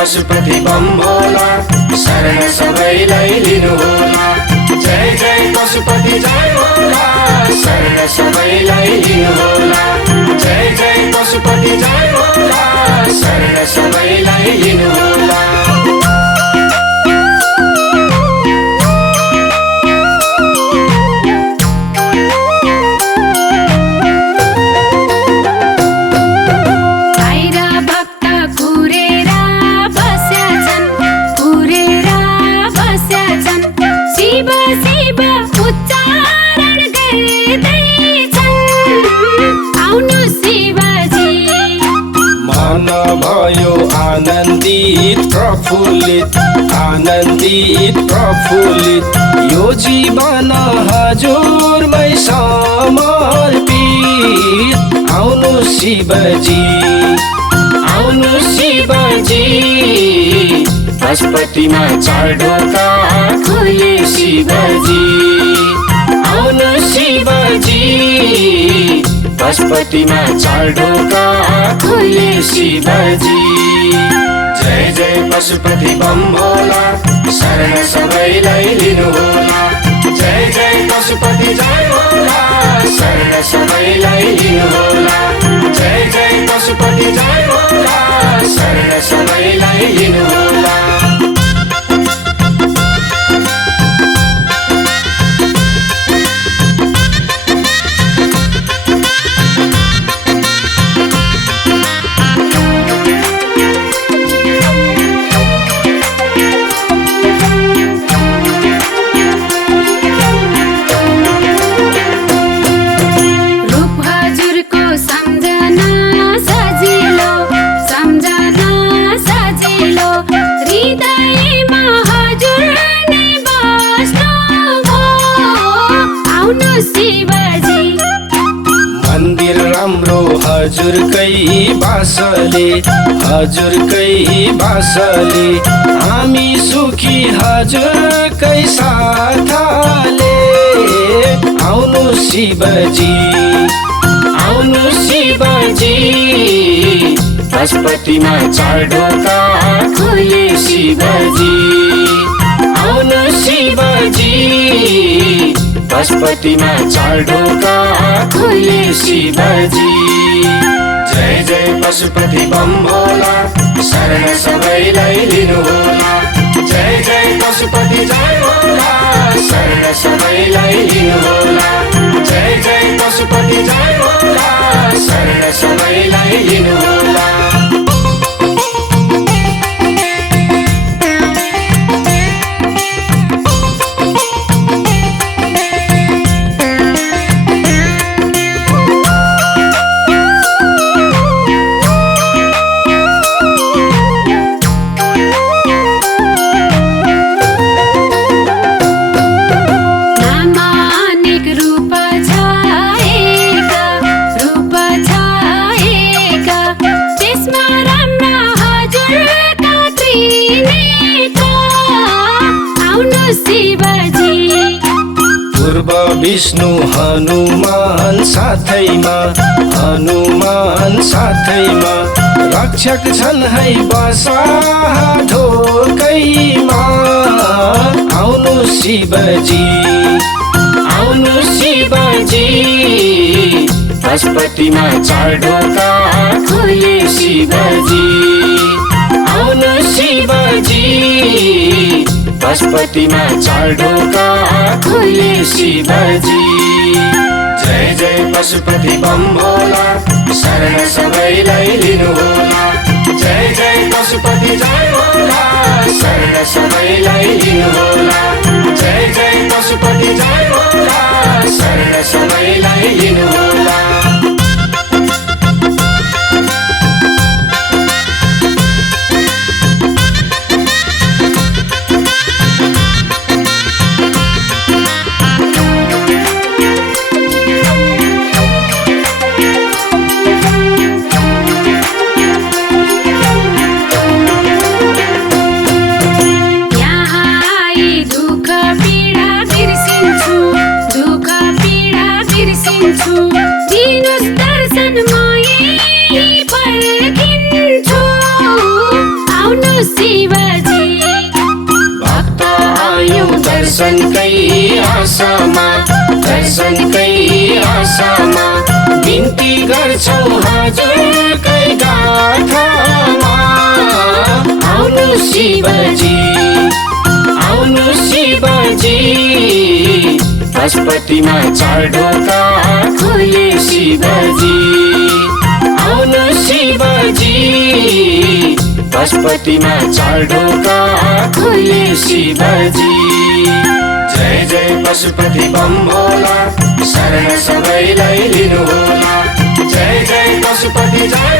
Pashupati bomb भोला शरण सबैलाई लिनुहोला। जय जय पशुपति जय भोला शरण सबैलाई लिनुहोला। जय जय पशुपति जय भोला शरण सबैलाई लिनुहोला। भयो आनन्दित प्रफुल्लित आनन्दित प्रफुल्लित यो जीवन हजुरमै समर्पित। आउनु शिवजी आउनु शिवजी पशुपतिमा चार ढोका खुले शिवजी। आउनु शिवजी पशुपतिमा चार ढोका खुले शिवजी। जय जय पशुपति बम भोला शरण सबैलाई लिनुहोला। जय जय पशुपति जय भोला शरण सबैलाई लिनुहोला। जय जय पशुपति जय भोला शरण सबैलाई लिनुहोला। मन्दिर राम्रो हजुरकै बासले हजुरकै बासले हामी सुखी हजुरकै साथले। आउनु शिवजी आउनु शिवजी पशुपतिमा चार ढोका खुले शिवजी। आउनु शिवजी पशुपतिमा चार ढोका खुले शिवजी। जय जय पशुपति बम भोला शरण सबैलाई लिनुहोला। जय जय पशुपति जय भोला शरण सबैलाई लिनुहोला। जय जय पशुपति जय भोला शरण सबैलाई लिनुहोला। पूर्व विष्णु हनुमान साथैमा हनुमान साथैमा रक्षक छन् है बसाहा ढोकैमा। आउनु शिवजी आउनु शिवजी पशुपतिमा चार ढोका खुले शिवजी। आउनु शिवजी पशुपतिमा चार ढोका खुले शिवजी। जय जय पशुपति बम भोला शरण सबैलाई लिनुहोला। जय जय पशुपति जय भोला शरण सबैलाई लिनुहोला। जय जय पशुपति जय भोला शरण सबैलाई लिनुहोला। पर्खिन्छु दिनुस् दर्शन म यही पर्खिन्छु आउनु शिवजी भक्त आयौ दर्शनकै आशामा दर्शनकै आशामा बिन्ती गर्छौ हजुरकै गाथामा आउनु शिवजी आउनु शिवजी पशुपतिमा चार ढोका खोले शिवजी आउनु शिवजी पशुपतिमा चार ढोका खोले शिवजी जय जय पशुपति बम भोला शरण सबैलाई लिनुहोला जय जय पशुपति जय